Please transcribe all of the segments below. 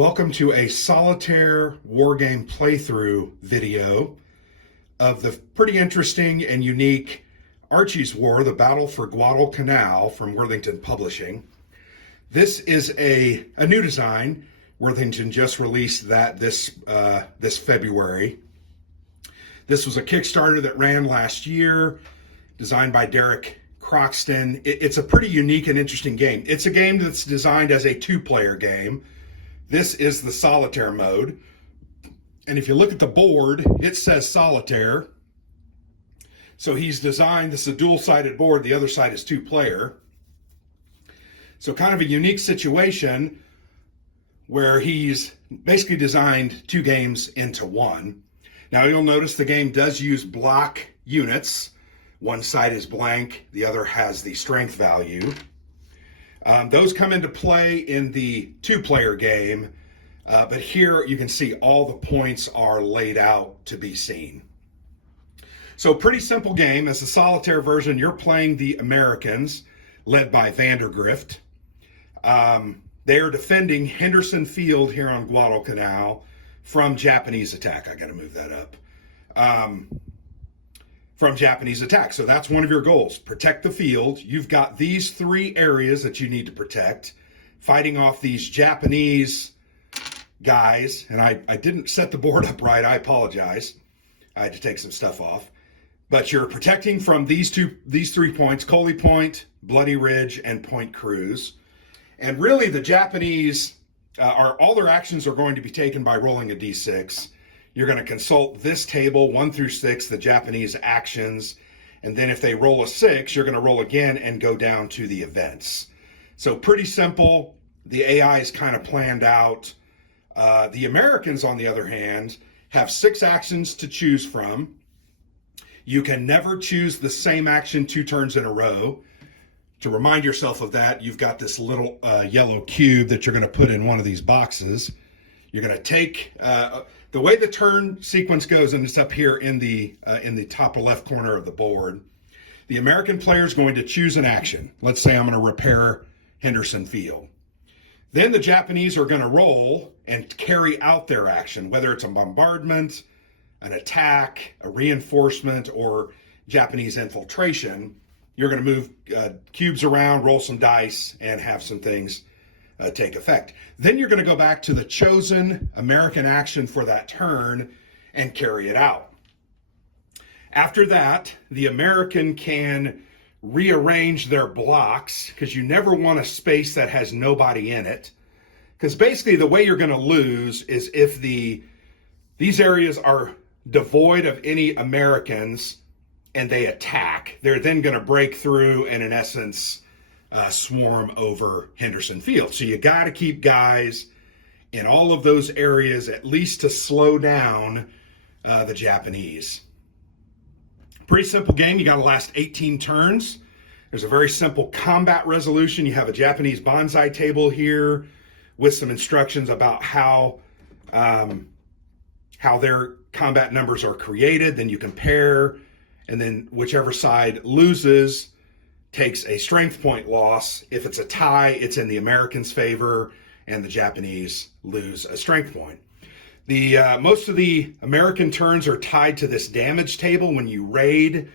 Welcome to a solitaire wargame playthrough video of the pretty interesting and unique Archie's War, the Battle for Guadalcanal from Worthington Publishing. This is a new design. Worthington just released that this February. This was a Kickstarter that ran last year, designed by Derek Croxton. It's a pretty unique and interesting game. It's a game that's designed as a two-player game. This is the solitaire mode. And if you look at the board, it says solitaire. So he's designed, this is a dual-sided board, the other side is two-player. So kind of a unique situation where he's basically designed two games into one. Now you'll notice the game does use block units. One side is blank, the other has the strength value. Those come into play in the two-player game, but here you can see all the points are laid out to be seen. So pretty simple game. As a solitaire version, you're playing the Americans, led by Vandergrift. They are defending Henderson Field here on Guadalcanal from Japanese attack. I got to move that up. From Japanese attack. So that's one of your goals. Protect the field. You've got these three areas that you need to protect. Fighting off these Japanese guys. And I didn't set the board up right. I apologize. I had to take some stuff off. But you're protecting from these 3 points, Coley Point, Bloody Ridge, and Point Cruz. And really the Japanese, all their actions are going to be taken by rolling a d6. You're going to consult this table, 1 through 6, the Japanese actions. And then if they roll a 6, you're going to roll again and go down to the events. So pretty simple. The AI is kind of planned out. The Americans, on the other hand, have 6 actions to choose from. You can never choose the same action 2 turns in a row. To remind yourself of that, you've got this little yellow cube that you're going to put in one of these boxes. You're going to take... the way the turn sequence goes, and it's up here in the top left corner of the board, the American player is going to choose an action. Let's say I'm going to repair Henderson Field. Then the Japanese are going to roll and carry out their action, whether it's a bombardment, an attack, a reinforcement, or Japanese infiltration. You're going to move cubes around, roll some dice, and have some things take effect. Then you're going to go back to the chosen American action for that turn and carry it out. After that, the American can rearrange their blocks, because you never want a space that has nobody in it. Because basically the way you're going to lose is if these areas are devoid of any Americans and they attack, they're then going to break through and in essence swarm over Henderson Field. So you got to keep guys in all of those areas, at least to slow down the Japanese. Pretty simple game. You got to last 18 turns. There's a very simple combat resolution. You have a Japanese bonsai table here with some instructions about how their combat numbers are created. Then you compare, and then whichever side loses takes a strength point loss. If it's a tie, it's in the Americans' favor, and the Japanese lose a strength point. Most of the American turns are tied to this damage table. When you raid,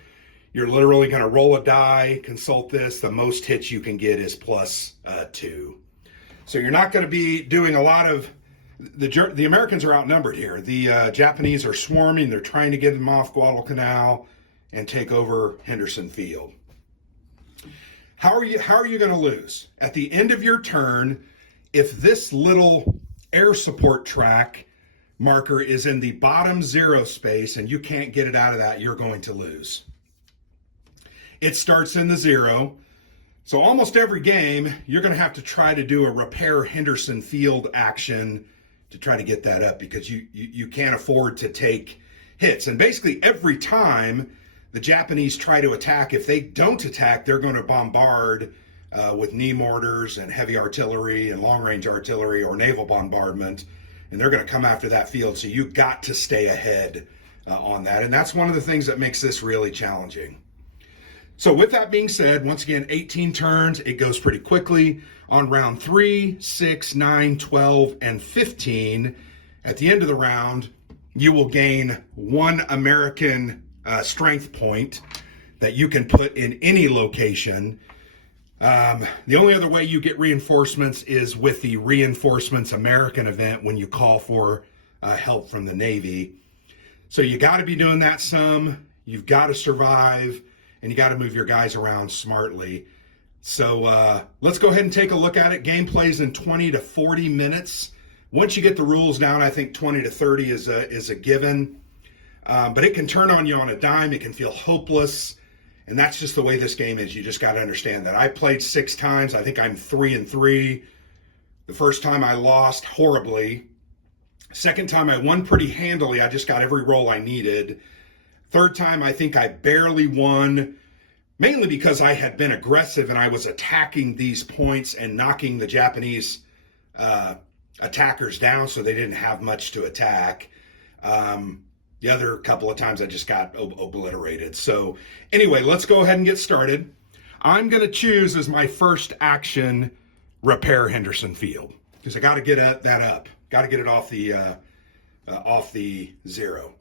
you're literally going to roll a die, consult this. The most hits you can get is +2. So you're not going to be doing a lot of... The Americans are outnumbered here. The Japanese are swarming. They're trying to get them off Guadalcanal and take over Henderson Field. How are you going to lose? At the end of your turn, if this little air support track marker is in the bottom 0 space and you can't get it out of that, you're going to lose. It starts in the 0. So almost every game, you're going to have to try to do a repair Henderson Field action to try to get that up, because you can't afford to take hits. And basically every time the Japanese try to attack, if they don't attack, they're going to bombard with knee mortars and heavy artillery and long-range artillery or naval bombardment, and they're going to come after that field. So you've got to stay ahead on that, and that's one of the things that makes this really challenging. So with that being said, once again, 18 turns, it goes pretty quickly. On round 3, 6, 9, 12, and 15, at the end of the round, you will gain 1 American strength point that you can put in any location. The only other way you get reinforcements is with the Reinforcements American event when you call for help from the Navy. So you got to be doing that some. You've got to survive, and you got to move your guys around smartly. So let's go ahead and take a look at it. Game plays in 20 to 40 minutes. Once you get the rules down, I think 20 to 30 is a given. But it can turn on you on a dime. It can feel hopeless. And that's just the way this game is. You just got to understand that. I played 6 times. I think I'm 3-3. The first time I lost horribly. Second time I won pretty handily. I just got every roll I needed. Third time I think I barely won, mainly because I had been aggressive and I was attacking these points and knocking the Japanese attackers down so they didn't have much to attack. The other couple of times I just got obliterated. So anyway, let's go ahead and get started. I'm going to choose as my first action, repair Henderson Field, because I got to get that up. Got to get it off the 0.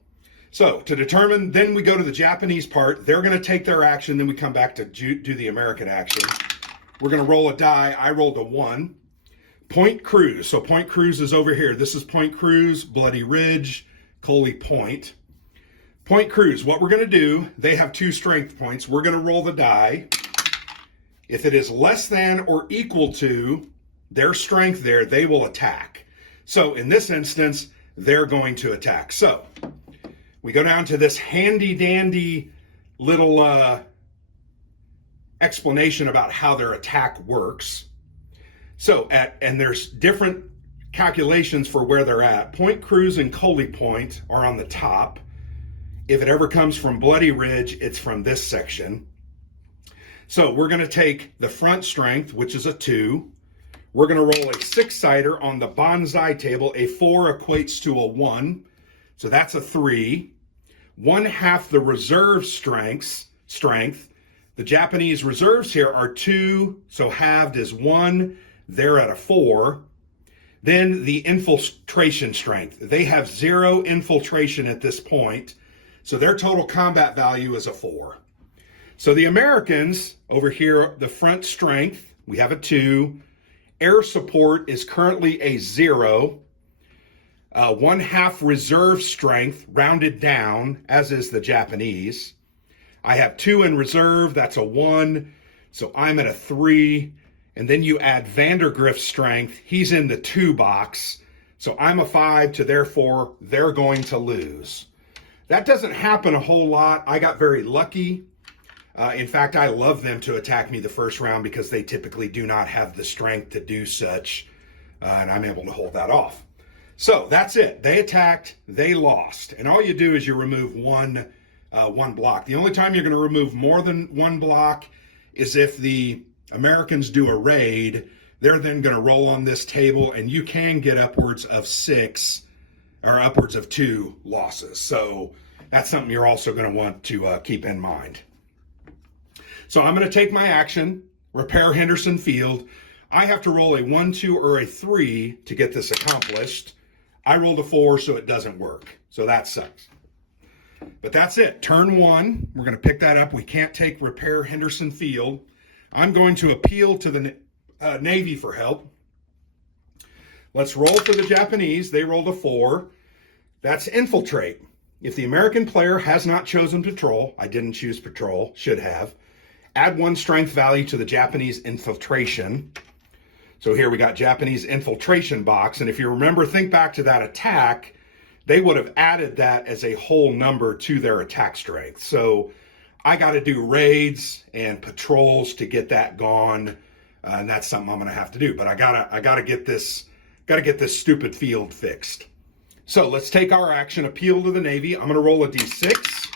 So to determine, then we go to the Japanese part. They're going to take their action. Then we come back to do the American action. We're going to roll a die. I rolled a 1. Point Cruz. So Point Cruz is over here. This is Point Cruz, Bloody Ridge, Coley Point. Point Cruz, what we're going to do, they have 2 strength points. We're going to roll the die. If it is less than or equal to their strength there, they will attack. So in this instance, they're going to attack. So we go down to this handy dandy little explanation about how their attack works. So and there's different calculations for where they're at. Point Cruz and Coley Point are on the top. If it ever comes from Bloody Ridge, it's from this section. So we're going to take the front strength, which is a 2. We're going to roll a 6-sider on the bonsai table. A 4 equates to a 1. So that's a 3. 1/2 the reserve strength. The Japanese reserves here are 2. So halved is 1. They're at a 4. Then the infiltration strength. They have 0 infiltration at this point. So their total combat value is a 4. So the Americans over here, the front strength, we have a 2. Air support is currently a 0. 1/2 reserve strength, rounded down, as is the Japanese. I have 2 in reserve, that's a 1. So I'm at a 3. And then you add Vandergrift's strength. He's in the 2 box. So I'm a 5 to their 4. They're going to lose. That doesn't happen a whole lot. I got very lucky. In fact, I love them to attack me the first round because they typically do not have the strength to do such. And I'm able to hold that off. So that's it. They attacked. They lost. And all you do is you remove one block. The only time you're going to remove more than 1 block is if the Americans do a raid. They're then going to roll on this table, and you can get upwards of 6 or upwards of 2 losses. So that's something you're also going to want to keep in mind. So I'm going to take my action, repair Henderson Field. I have to roll a 1, 2, or a 3 to get this accomplished. I rolled a 4, so it doesn't work. So that sucks. But that's it. Turn 1. We're going to pick that up. We can't take repair Henderson Field. I'm going to appeal to the Navy for help. Let's roll for the Japanese. They rolled a 4. That's infiltrate. If the American player has not chosen patrol, I didn't choose patrol, should have, add 1 strength value to the Japanese infiltration. So here we got Japanese infiltration box. And if you remember, think back to that attack, they would have added that as a whole number to their attack strength. So I got to do raids and patrols to get that gone. And that's something I'm going to have to do. But I gotta get this stupid field fixed. So let's take our action, appeal to the Navy. I'm going to roll a d6.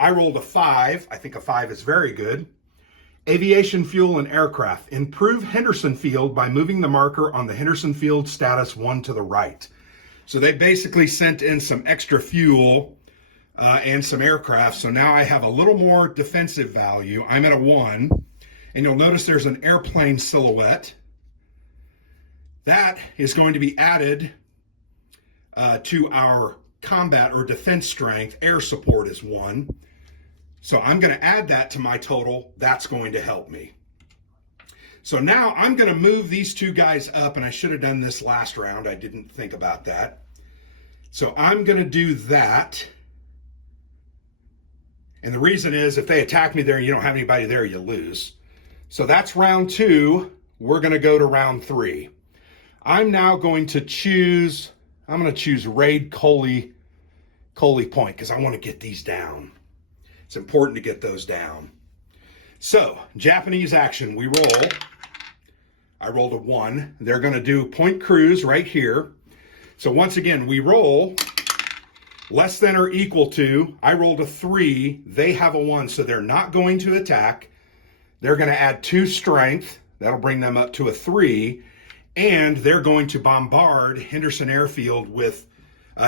I rolled a 5. I think a 5 is very good. Aviation fuel and aircraft. Improve Henderson Field by moving the marker on the Henderson Field status 1 to the right. So they basically sent in some extra fuel and some aircraft. So now I have a little more defensive value. I'm at a 1. And you'll notice there's an airplane silhouette. That is going to be added to our combat or defense strength. Air support is 1. So I'm going to add that to my total. That's going to help me. So now I'm going to move these two guys up, and I should have done this last round. I didn't think about that. So I'm going to do that. And the reason is if they attack me there and you don't have anybody there, you lose. So that's round 2. We're going to go to round 3. I'm now going to choose, Raid Coley Point because I want to get these down. It's important to get those down. So, Japanese action, we roll. I rolled a 1. They're going to do point cruise right here. So once again, we roll less than or equal to. I rolled a 3. They have a 1, so they're not going to attack. They're going to add 2 strength. That'll bring them up to a 3. And they're going to bombard Henderson Airfield with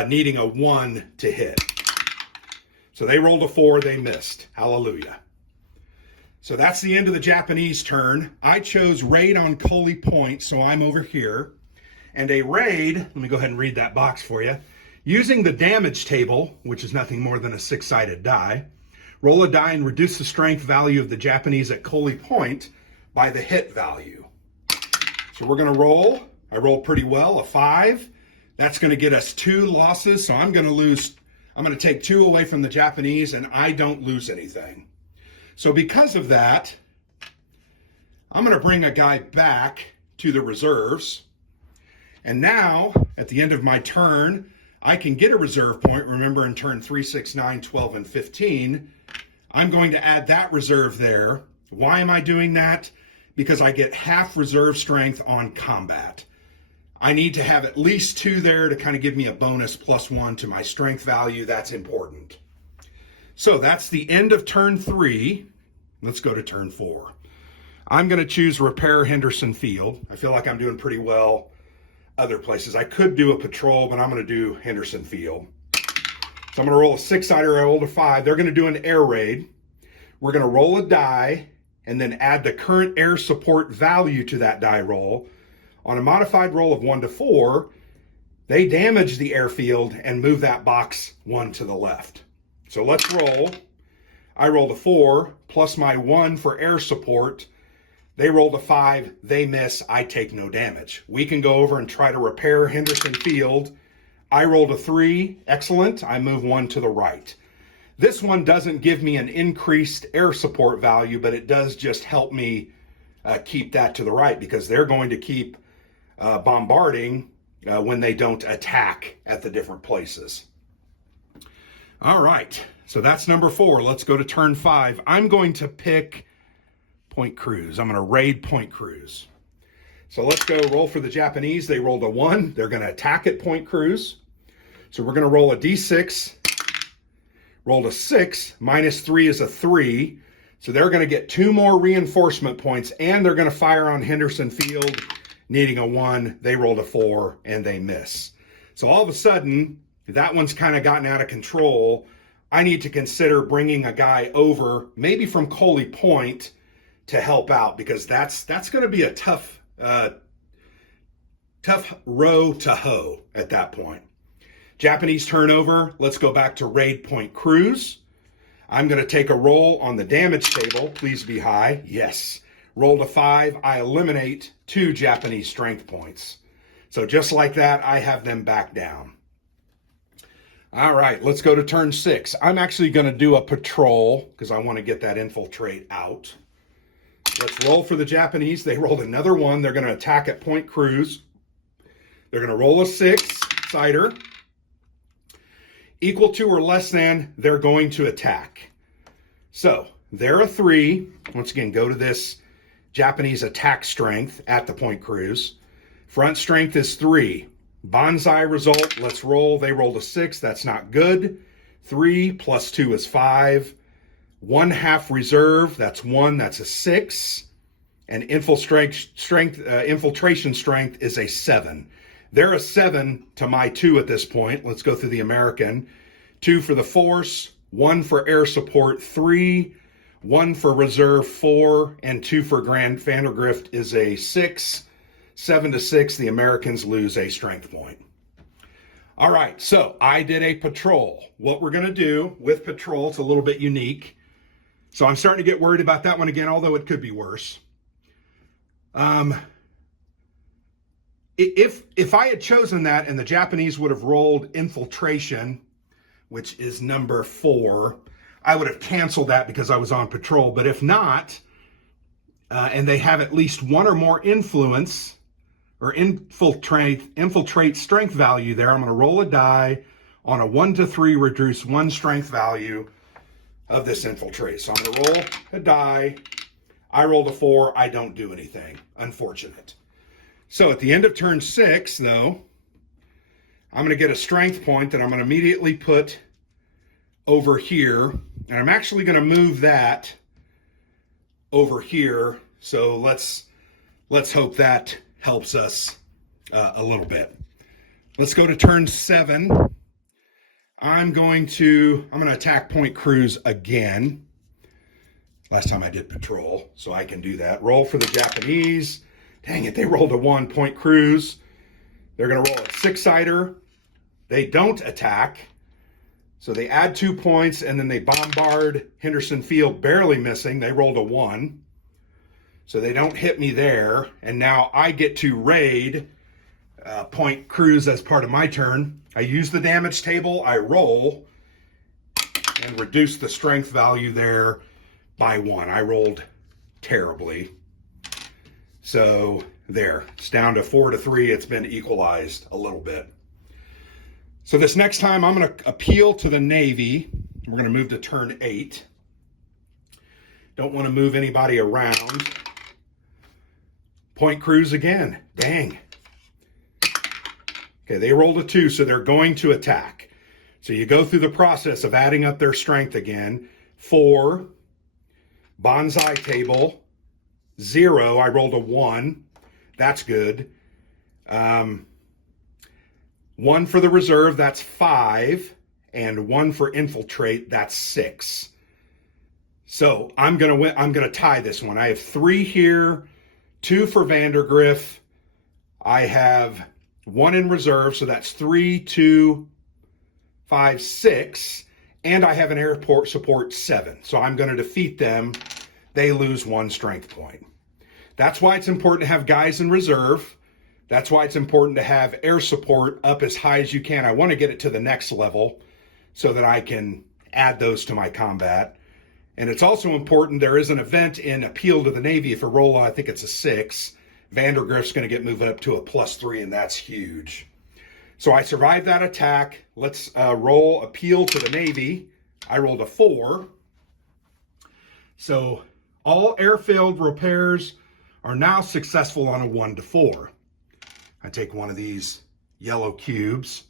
needing a 1 to hit. So they rolled a 4. They missed. Hallelujah. So that's the end of the Japanese turn. I chose raid on Coley Point, so I'm over here. And a raid, let me go ahead and read that box for you. Using the damage table, which is nothing more than a 6-sided die, roll a die and reduce the strength value of the Japanese at Coley Point by the hit value. So we're going to roll. I rolled pretty well, a 5. That's going to get us 2 losses, so I'm going to take 2 away from the Japanese, and I don't lose anything. So because of that, I'm going to bring a guy back to the reserves. And now, at the end of my turn, I can get a reserve point. Remember, in turn 3, 6, 9, 12, and 15, I'm going to add that reserve there. Why am I doing that? Because I get half reserve strength on combat. I need to have at least 2 there to kind of give me a bonus +1 to my strength value. That's important. So that's the end of turn 3. Let's go to turn 4. I'm going to choose repair Henderson Field. I feel like I'm doing pretty well other places. I could do a patrol, but I'm going to do Henderson Field. So I'm going to roll a 6-sider. I rolled a 5. They're going to do an air raid. We're going to roll a die and then add the current air support value to that die roll. On a modified roll of 1 to 4, they damage the airfield and move that box 1 to the left. So let's roll. I rolled a 4 plus my 1 for air support. They rolled a 5. They miss. I take no damage. We can go over and try to repair Henderson Field. I rolled a 3. Excellent. I move 1 to the right. This one doesn't give me an increased air support value, but it does just help me keep that to the right because they're going to keep bombarding when they don't attack at the different places. All right, so that's number 4. Let's go to turn 5. I'm going to pick Point Cruise. I'm going to raid Point Cruise. So let's go roll for the Japanese. They rolled a 1. They're going to attack at Point Cruise. So we're going to roll a d6. Rolled a 6. -3 is a 3. So they're going to get 2 more reinforcement points, and they're going to fire on Henderson Field, needing a 1. They rolled a 4, and they miss. So all of a sudden, that one's kind of gotten out of control. I need to consider bringing a guy over, maybe from Coley Point, to help out, because that's going to be a tough row to hoe at that point. Japanese turnover. Let's go back to raid Point Cruise. I'm going to take a roll on the damage table. Please be high. Yes. Rolled a 5. I eliminate 2 Japanese strength points. So just like that, I have them back down. All right, let's go to turn 6. I'm actually going to do a patrol because I want to get that infiltrate out. Let's roll for the Japanese. They rolled another 1. They're going to attack at Point Cruise. They're going to roll a 6-sider. Equal to or less than, they're going to attack. So they're a 3. Once again, go to this Japanese attack strength at the Point Cruise. Front strength is 3. Bonsai result, let's roll. They rolled a 6. That's not good. 3 plus 2 is 5. 1/2 reserve, that's 1. That's a 6. And infiltration strength is a 7. They're a 7 to my 2 at this point. Let's go through the American. 2 for the force, 1 for air support, 3, 1 for reserve, 4, and 2 for Grand Vandergrift is a 6. 7 to 6, the Americans lose a strength point. All right, so I did a patrol. What we're going to do with patrol, it's a little bit unique. So I'm starting to get worried about that one again, although it could be worse. If I had chosen that and the Japanese would have rolled infiltration, which is number 4, I would have canceled that because I was on patrol. But if not, and they have at least 1 or more influence or infiltrate strength value there, I'm going to roll a die on a 1 to 3, reduce 1 strength value of this infiltrate. So I'm going to roll a die. I rolled a 4. I don't do anything. Unfortunate. So at the end of turn 6, though, I'm going to get a strength point that I'm going to immediately put over here. And I'm actually going to move that over here. So let's hope that helps us a little bit. Let's go to turn 7. I'm going to attack Point Cruz again. Last time I did patrol, so I can do that. Roll for the Japanese. Dang it, they rolled a 1. Point Cruz. They're going to roll a 6-sider. They don't attack. So they add 2 points, and then they bombard Henderson Field, barely missing. They rolled a 1. So they don't hit me there. And now I get to raid Point Cruz as part of my turn. I use the damage table. I roll and reduce the strength value there by 1. I rolled terribly. So there, it's down to 4 to 3. It's been equalized a little bit. So this next time I'm going to appeal to the Navy. We're going to move to turn 8. Don't want to move anybody around. Point Cruz again. Dang. Okay, they rolled a 2, so they're going to attack. So you go through the process of adding up their strength again. 4, bonsai table, 0. I rolled a 1. That's good. 1 for the reserve, that's 5. And 1 for infiltrate, that's 6. So I'm gonna tie this one. I have 3 here, 2 for Vandergrift. I have 1 in reserve, so that's 3, 2, 5, 6. And I have an airport support 7. So I'm going to defeat them. They lose 1 strength point. That's why it's important to have guys in reserve. That's why it's important to have air support up as high as you can. I want to get it to the next level so that I can add those to my combat. And it's also important, there is an event in Appeal to the Navy. If a roll on, I think it's a 6, Vandergrift's going to get moved up to a +3, and that's huge. So I survived that attack. Let's roll Appeal to the Navy. I rolled a 4. So all airfield repairs are now successful on a 1 to 4. I take one of these yellow cubes.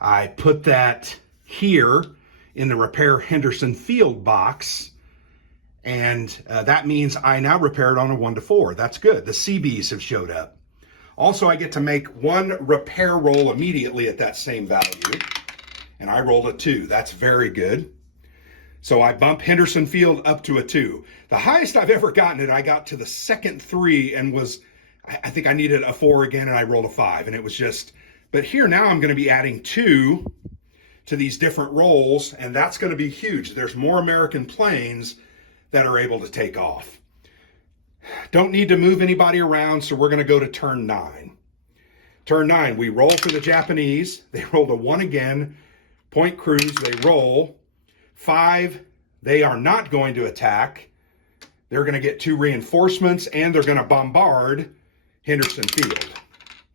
I put that here in the repair Henderson Field box, and that means I now repaired on a 1 to 4. That's good. The CBs have showed up. Also, I get to make 1 repair roll immediately at that same value, and I rolled a 2. That's very good. So I bump Henderson Field up to a 2. The highest I've ever gotten it, I got to the second 3 and I think I needed a 4 again, and I rolled a 5, and it was just, but here now I'm going to be adding 2 to these different rolls, and that's going to be huge. There's more American planes that are able to take off. Don't need to move anybody around, so we're going to go to turn 9. Turn 9, we roll for the Japanese. They rolled a 1 again. Point Cruz, they roll. 5, they are not going to attack. They're going to get 2 reinforcements, and they're going to bombard Henderson Field.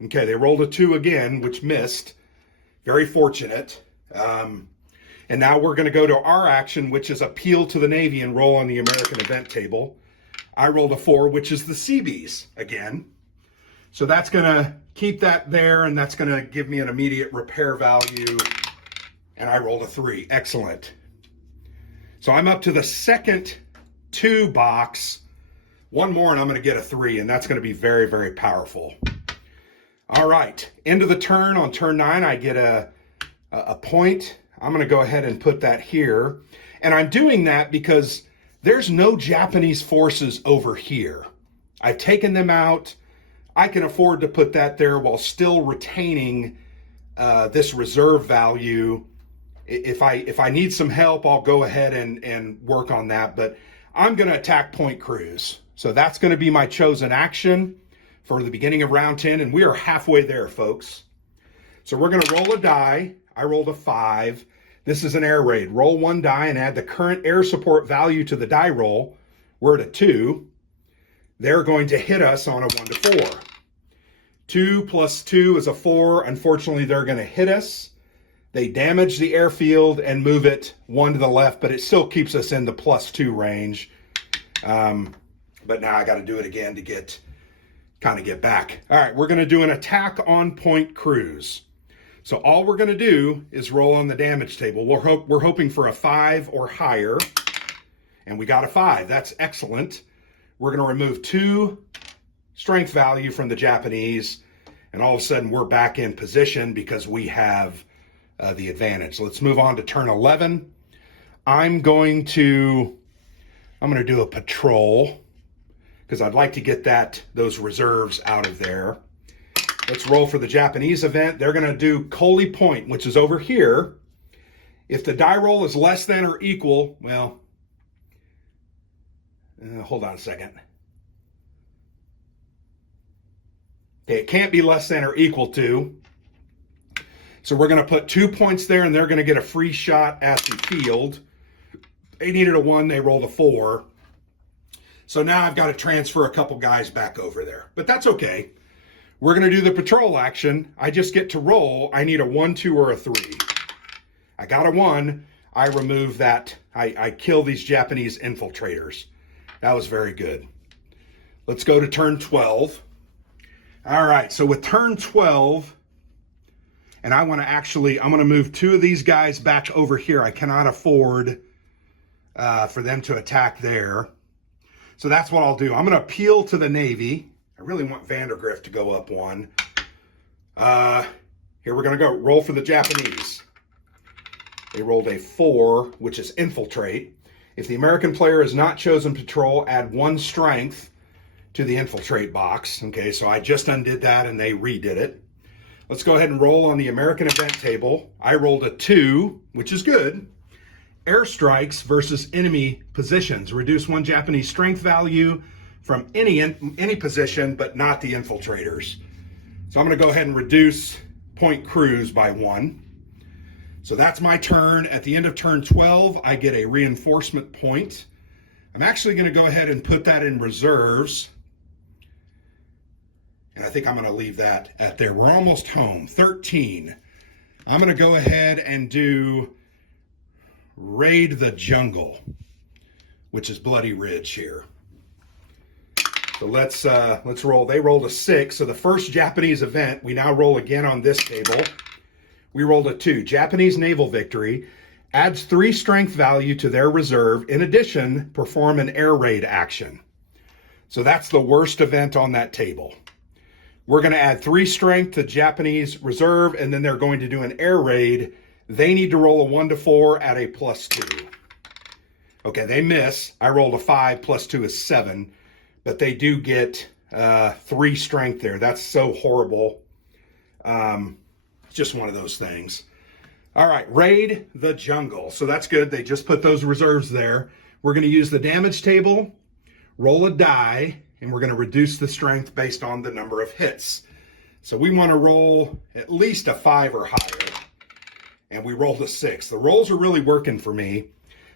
Okay, they rolled a 2 again, which missed. Very fortunate. And now we're going to go to our action, which is Appeal to the Navy and roll on the American event table. I rolled a 4, which is the CBs again. So that's going to keep that there, and that's going to give me an immediate repair value. And I rolled a 3. Excellent. So I'm up to the second 2 box. 1 more, and I'm going to get a 3, and that's going to be very, very powerful. All right, end of the turn. On turn 9, I get a a point. I'm going to go ahead and put that here. And I'm doing that because there's no Japanese forces over here. I've taken them out. I can afford to put that there while still retaining this reserve value. If I need some help, I'll go ahead and work on that. But I'm going to attack Point Cruz. So that's going to be my chosen action for the beginning of round 10. And we are halfway there, folks. So we're going to roll a die. I rolled a 5. This is an air raid. Roll 1 die and add the current air support value to the die roll. We're at a 2. They're going to hit us on a 1 to 4. 2 plus 2 is a 4. Unfortunately, they're going to hit us. They damage the airfield and move it 1 to the left, but it still keeps us in the +2 range. But now I got to do it again to kind of get back. All right, we're going to do an attack on Point Cruz. So all we're going to do is roll on the damage table. We're hoping for a 5 or higher, and we got a 5. That's excellent. We're going to remove 2 strength value from the Japanese, and all of a sudden we're back in position because we have the advantage. Let's move on to turn 11. I'm going to do a patrol because I'd like to get those reserves out of there. Let's roll for the Japanese event. They're going to do Coley Point, which is over here. If the die roll is less than or equal, well, hold on a second. Okay, it can't be less than or equal to. So we're going to put 2 points there, and they're going to get a free shot at the field. They needed a 1, they rolled a 4. So now I've got to transfer a couple guys back over there. But that's okay. We're going to do the patrol action. I just get to roll. I need a 1, 2, or a 3. I got a 1. I remove that. I kill these Japanese infiltrators. That was very good. Let's go to turn 12. All right, so with turn 12, and I'm going to move 2 of these guys back over here. I cannot afford for them to attack there. So that's what I'll do. I'm going to appeal to the Navy. I really want Vandergrift to go up 1. Here we're going to go. Roll for the Japanese. They rolled a 4, which is infiltrate. If the American player has not chosen patrol, add 1 strength to the infiltrate box. Okay, so I just undid that and they redid it. Let's go ahead and roll on the American event table. I rolled a 2, which is good. Airstrikes versus enemy positions. Reduce 1 Japanese strength value from any position, but not the infiltrators. So I'm going to go ahead and reduce Point Cruz by 1. So that's my turn. At the end of turn 12, I get a reinforcement point. I'm actually going to go ahead and put that in reserves. And I think I'm going to leave that at there. We're almost home. 13. I'm going to go ahead and do Raid the Jungle, which is Bloody Ridge here. So let's roll. They rolled a 6. So the first Japanese event, we now roll again on this table. We rolled a 2. Japanese naval victory adds 3 strength value to their reserve. In addition, perform an air raid action. So that's the worst event on that table. We're going to add 3 strength to Japanese reserve, and then they're going to do an air raid. They need to roll a 1 to 4 at a +2. Okay, they miss. I rolled a 5, +2 is 7, but they do get 3 strength there. That's so horrible. It's just one of those things. All right, Raid the Jungle. So that's good. They just put those reserves there. We're going to use the damage table, roll a die, and we're going to reduce the strength based on the number of hits. So we want to roll at least a 5 or higher. And we rolled a 6. The rolls are really working for me.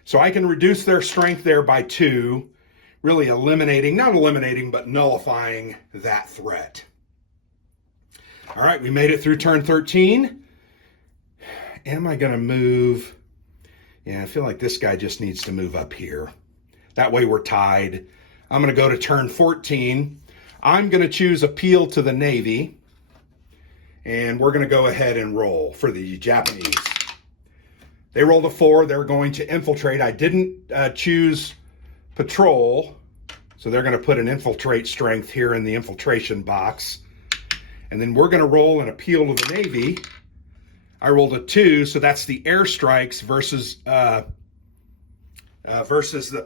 So I can reduce their strength there by 2, really not eliminating, but nullifying that threat. All right, we made it through turn 13. Am I going to move? Yeah, I feel like this guy just needs to move up here. That way we're tied. I'm going to go to turn 14. I'm going to choose Appeal to the Navy. And we're going to go ahead and roll for the Japanese. They rolled a 4. They're going to infiltrate. I didn't choose patrol, so they're going to put an infiltrate strength here in the infiltration box. And then we're going to roll an Appeal to the Navy. I rolled a 2, so that's the airstrikes versus the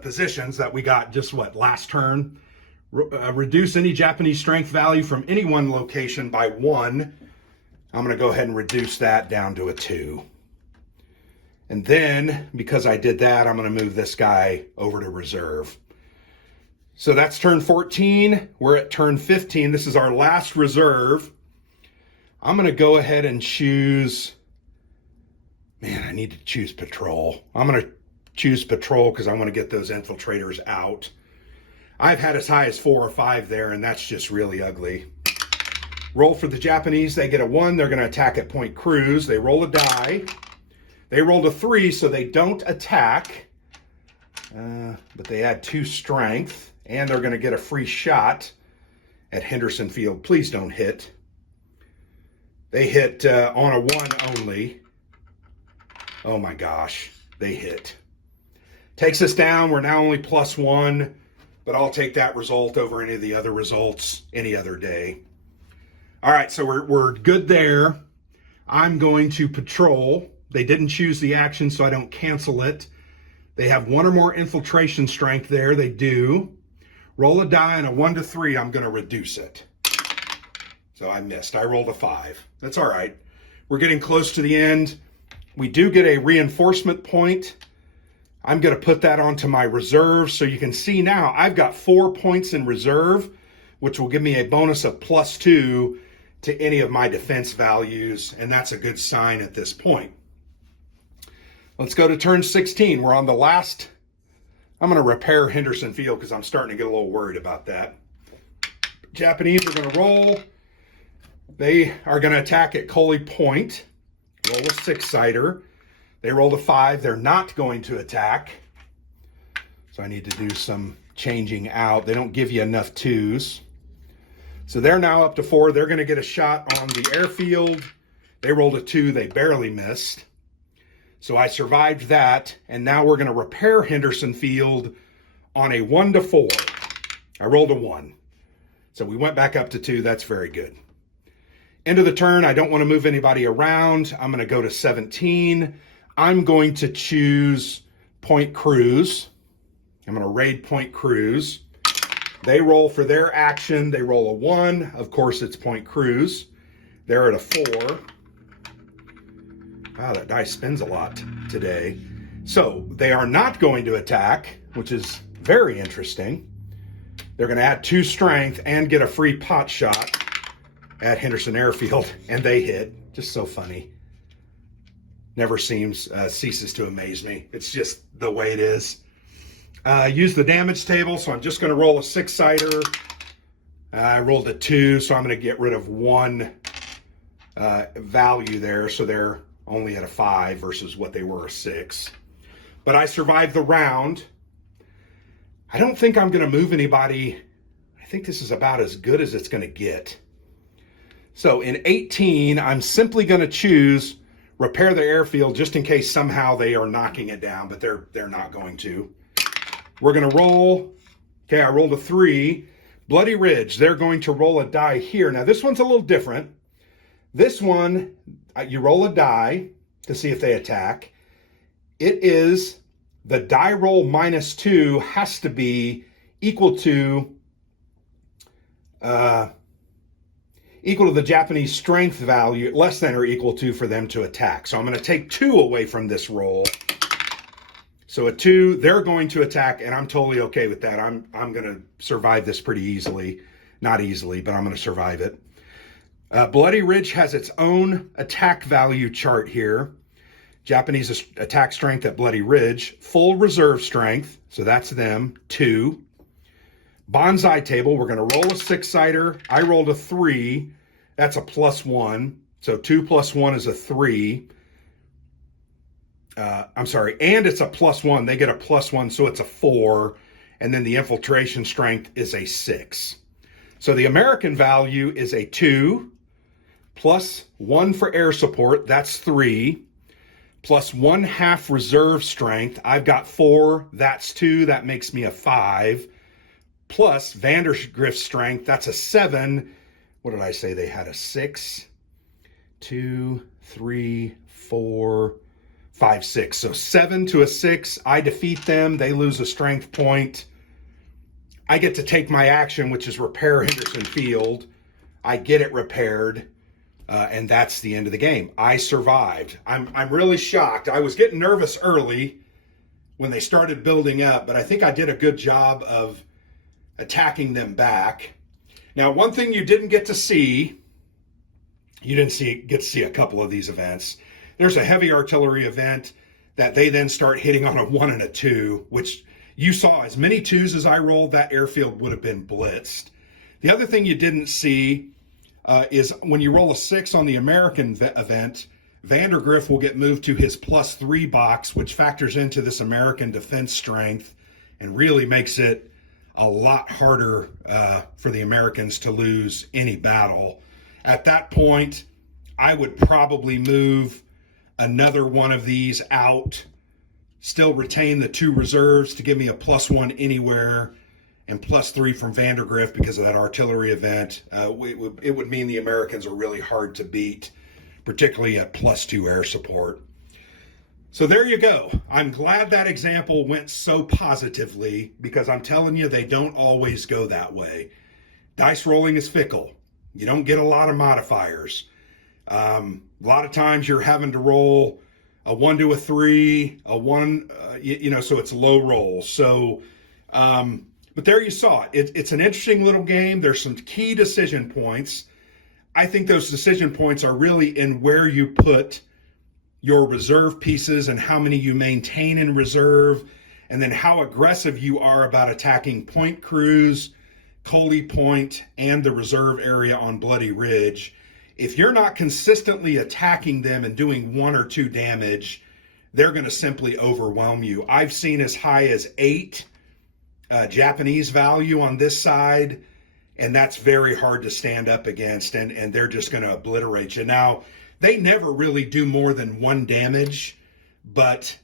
positions that we got just last turn. Reduce any Japanese strength value from any one location by 1. I'm going to go ahead and reduce that down to a 2. And then, because I did that, I'm going to move this guy over to reserve. So that's turn 14. We're at turn 15. This is our last reserve. I'm going to go ahead and choose... Man, I need to choose patrol. I'm going to choose patrol because I want to get those infiltrators out. I've had as high as 4 or 5 there, and that's just really ugly. Roll for the Japanese. They get a 1. They're going to attack at point cruise. They roll a die. They rolled a 3, so they don't attack. But they add 2 strength, and they're going to get a free shot at Henderson Field. Please don't hit. They hit on a 1 only. Oh my gosh, they hit. Takes us down. We're now only +1, but I'll take that result over any of the other results any other day. All right, so we're good there. I'm going to patrol. They didn't choose the action, so I don't cancel it. They have 1 or more infiltration strength there. They do. Roll a die, and a 1 to 3, I'm going to reduce it. So I missed. I rolled a 5. That's all right. We're getting close to the end. We do get a reinforcement point. I'm going to put that onto my reserve. So you can see now I've got 4 points in reserve, which will give me a bonus of +2 to any of my defense values. And that's a good sign at this point. Let's go to turn 16. We're on the last. I'm going to repair Henderson Field because I'm starting to get a little worried about that. Japanese are going to roll. They are going to attack at Coley Point. Roll a 6-sider. They rolled a 5. They're not going to attack. So I need to do some changing out. They don't give you enough 2s. So they're now up to 4. They're going to get a shot on the airfield. They rolled a 2. They barely missed. So I survived that. And now we're going to repair Henderson Field on a 1 to 4. I rolled a 1. So we went back up to 2. That's very good. End of the turn, I don't want to move anybody around. I'm going to go to 17. I'm going to choose Point Cruise. I'm going to raid Point Cruise. They roll for their action. They roll a 1. Of course, it's Point Cruise. They're at a 4. Wow, that dice spins a lot today. So they are not going to attack, which is very interesting. They're going to add 2 strength and get a free pot shot at Henderson Airfield, and they hit. Just so funny. Never ceases to amaze me. It's just the way it is. Use the damage table, so I'm just going to roll a 6-sider. I rolled a 2, so I'm going to get rid of 1 value there, so they're only at a 5 versus what they were a 6. But I survived the round. I don't think I'm going to move anybody. I think this is about as good as it's going to get. So in 18, I'm simply going to choose repair the airfield just in case somehow they are knocking it down, but they're not going to. We're going to roll. Okay, I rolled a 3. Bloody Ridge, they're going to roll a die here. Now this one's a little different. This one, you roll a die to see if they attack. It is the die roll -2 has to be equal to the Japanese strength value, less than or equal to for them to attack. So I'm going to take 2 away from this roll. So a 2, they're going to attack, and I'm totally okay with that. I'm going to survive this pretty easily. Not easily, but I'm going to survive it. Bloody Ridge has its own attack value chart here. Japanese attack strength at Bloody Ridge. Full reserve strength, so that's them, 2. Bonsai table, we're going to roll a 6-sider. I rolled a 3. That's a +1. So 2 + 1 is a 3. I'm sorry, and it's a +1. They get a +1, so it's a 4. And then the infiltration strength is a 6. So the American value is a 2, +1 for air support. That's 3. +1/2 reserve strength. I've got 4. That's 2. That makes me a 5. Plus Vandergrift strength, that's a 7. What did I say? They had a 6, 2, 3, 4, 5, 6. So 7 to a 6. I defeat them. They lose a strength point. I get to take my action, which is repair Henderson Field. I get it repaired, and that's the end of the game. I survived. I'm really shocked. I was getting nervous early when they started building up, but I think I did a good job of attacking them back. Now, one thing you didn't get to see, get to see a couple of these events. There's a heavy artillery event that they then start hitting on a 1 and a 2, which you saw as many 2s as I rolled, that airfield would have been blitzed. The other thing you didn't see is when you roll a 6 on the American event, Vandergrift will get moved to his +3 box, which factors into this American defense strength and really makes it a lot harder for the Americans to lose any battle. At that point, I would probably move another one of these out, still retain the 2 reserves to give me a +1 anywhere, and +3 from Vandergrift because of that artillery event. It would mean the Americans are really hard to beat, particularly at +2 air support. So there you go. I'm glad that example went so positively, because I'm telling you, they don't always go that way. Dice rolling is fickle. You don't get a lot of modifiers. A lot of times you're having to roll a 1 to a 3, a 1, so it's low rolls. So, but there you saw it. It's an interesting little game. There's some key decision points. I think those decision points are really in where you put your reserve pieces and how many you maintain in reserve, and then how aggressive you are about attacking Point Cruz, Coley Point, and the reserve area on Bloody Ridge. If you're not consistently attacking them and doing 1 or 2 damage, they're going to simply overwhelm you. I've seen as high as 8 Japanese value on this side, and that's very hard to stand up against, and they're just going to obliterate you. Now, they never really do more than 1 damage, but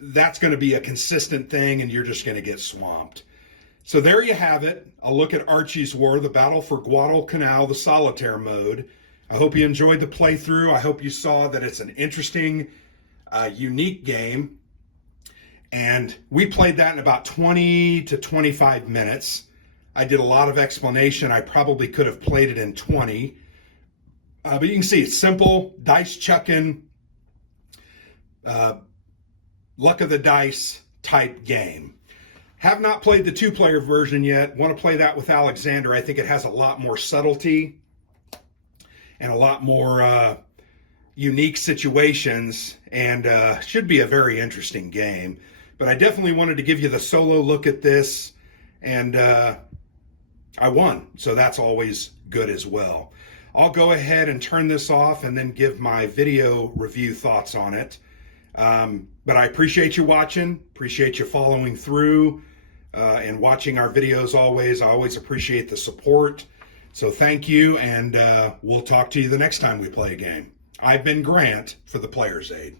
that's going to be a consistent thing, and you're just going to get swamped. So there you have it. A look at Archie's War, the Battle for Guadalcanal, the solitaire mode. I hope you enjoyed the playthrough. I hope you saw that it's an interesting, unique game. And we played that in about 20 to 25 minutes. I did a lot of explanation. I probably could have played it in 20. But you can see it's simple, dice chucking, luck of the dice type game. Have not played the 2-player version yet. Want to play that with Alexander. I think it has a lot more subtlety and a lot more unique situations, and should be a very interesting game. But I definitely wanted to give you the solo look at this, and I won, so that's always good as well. I'll go ahead and turn this off and then give my video review thoughts on it. But I appreciate you watching, appreciate you following through and watching our videos always. I always appreciate the support. So thank you, and we'll talk to you the next time we play a game. I've been Grant for the Player's Aid.